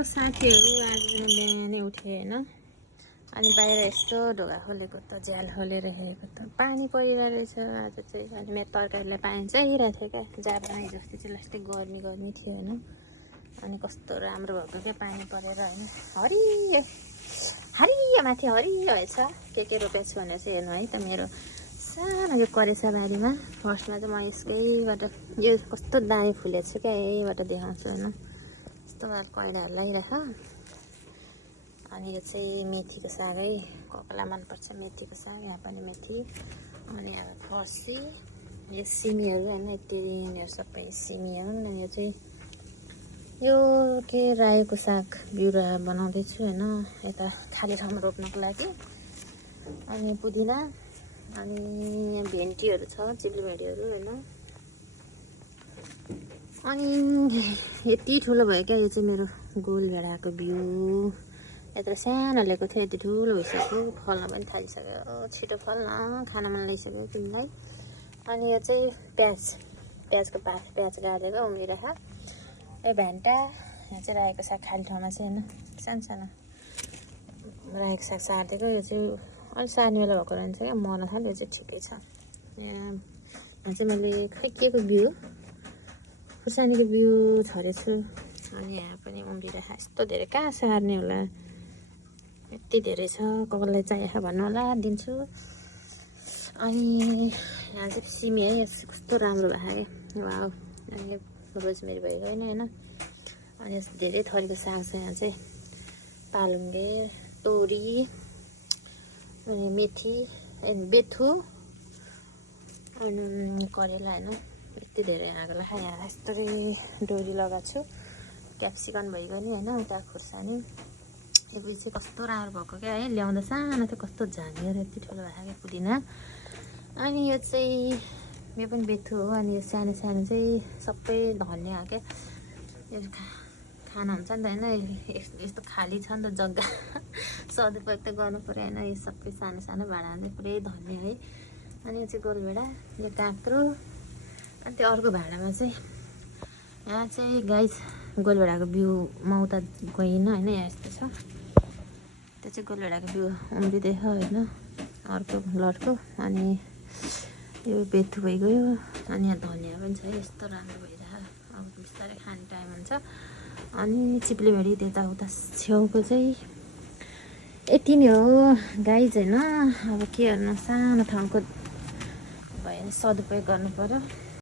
Hello साथीहरू, आज बिहानै उठेँ होइन। अनि बाहिर यस्तो ढोका खोलेको त झ्याल खोलेर हेरेको त पानी परिरहेको रहेछ आज चाहिँ। अनि मेरो तरकारीलाई पानी चाहिरहेको थियो क्या, जाडोमा हिजो अस्ति चाहिँ लास्टै गर्मी थियो होइन। अनि कस्तो राम्रो भएको क्या पानी परेर होइन। हरियो हरियो माथि हरियो रहेछ। के रोपेको छु भनेर चाहिँ हेर्नु है त। मेरो सानो यो करेसा बारीमा फर्स्टमा चाहिँ म यसकैबाट यो कस्तो दामी फुलेको छु क्या, यहीबाट देखाउँछु होइन। यस्तो कैडाहरू लगाइराख। अनि यो चाहिँ मेथीको सागै, कोही मनपर्छ मेथीको साग। यहाँ पनि मेथी, अनि अब फर्सी, यो सिमीहरू होइन। यतिनीहरू सबै सिमी हुन्। अनि यो चाहिँ यो के रायोको साग बिरुवा बनाउँदैछु होइन, यता खाली ठाउँमा रोप्नको लागि। अनि पुदिना, अनि यहाँ भेन्डीहरू छ, चिप्ली भेन्डीहरू होइन। अनि यति ठुलो भयो क्या, यो चाहिँ मेरो गोलभेडाको बिउ। यत्रो सानो ल्याएको थियो, यति ठुलो भइसक्यो, फल्न पनि थालिसक्यो। छिटो फल्न, खान मन लागिसक्यो तिमीलाई। अनि यो चाहिँ प्याजको पात, प्याज गाडेर उम्रिराख। यो भेन्टा, यहाँ चाहिँ रायोको साग खाली ठाउँमा चाहिँ होइन, सानो सानो रायोको साग सारिदिएको। यो चाहिँ अलिक सार्ने बेला भएको रहन्छ क्या, मर्न थाल्यो। यो चाहिँ ठिकै छ। यहाँ चाहिँ मैले खै के को बिउ, खुर्सानीको बिउ छरेको छु। अनि यहाँ पनि उम्रिराख। यस्तो धेरै कहाँ सार्ने होला, यति धेरै छ। कसलाई चाहिएको भन्नु होला, दिन्छु। अनि यहाँ चाहिँ सिमी है, कस्तो राम्रो भएको क्या, वाउ। अनि रोजमेरी भइगयो होइन। अनि यस्तो धेरै थरीको साग छ यहाँ चाहिँ, पालुङ्गे, तोरी, अनि मेथी, बेथु, अनि करेला होइन। यति धेरै आगोलाई खाएँ। यहाँ यस्तरी डोरी लगाएको छु। क्याप्सिकम भइगयो नि होइन, उता खुर्सानी। यो चाहिँ कस्तो राम्रो भएको क्या है, ल्याउँदा सानो थियो, कस्तो झाँगेर यति ठुलो भएको क्या पुदिना। अनि यो चाहिँ यो पनि बेथु हो। अनि यो सानो सानो चाहिँ सबै धनिया क्या, यो खाना हुन्छ नि त होइन। यस्तो खाली छ नि त जग्गा, सदुपयोग त गर्नु पऱ्यो होइन। यो सबै सानो सानो भाँडामा चाहिँ पुरै धनिया है। अनि यो चाहिँ गोलभेडा, यो काँक्रो। अनि त्यो अर्को भाँडामा चाहिँ यहाँ चाहिँ गाइस गोलभेडाको बिउ म उता गइनँ होइन, यहाँ यस्तो छ। त्यो चाहिँ गोलभेडाको बिउ उम्रिँदैछ होइन, अर्को लटको। अनि यो बेथु भइगयो। अनि यहाँ धनिया पनि छ, यस्तो राम्रो भइरहेको। अब बिस्तारै खाने टाइम हुन्छ। अनि चिप्ली भेडी त्यताउता छेउको चाहिँ यति नै हो गाइज होइन। अब के गर्नु, सानो ठाउँको भयो भने सदुपयोग गर्नु पऱ्यो।